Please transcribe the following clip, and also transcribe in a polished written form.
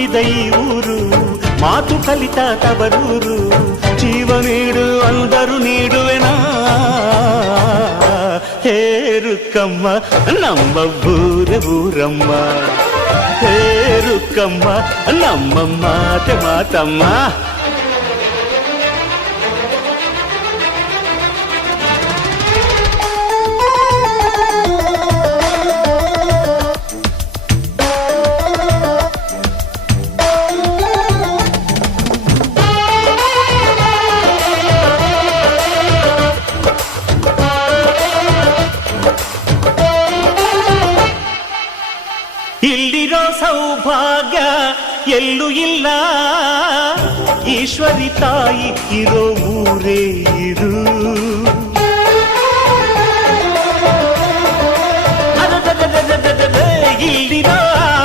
ಹುಟ್ಟಿದ ಈ ಊರು, ಮಾತು ಕಲಿತ ತವರೂರು. ಜೀವ ನೀಡು ಅಂದರು ನೀಡುವೆನಾ, ಹೇರುಕ್ಕಮ್ಮ ನಮ್ಮ ಊರ ಊರಮ್ಮ, ಹೇರುಕ್ಕಮ್ಮ ನಮ್ಮ ಮಾತೆ ಮಾತಮ್ಮ. ಇಲ್ಲಿರೋ ಸೌಭಾಗ್ಯ ಎಲ್ಲೂ ಇಲ್ಲ, ಈಶ್ವರಿ ತಾಯಿ ಇರೋ ಊರೇ ಇದು.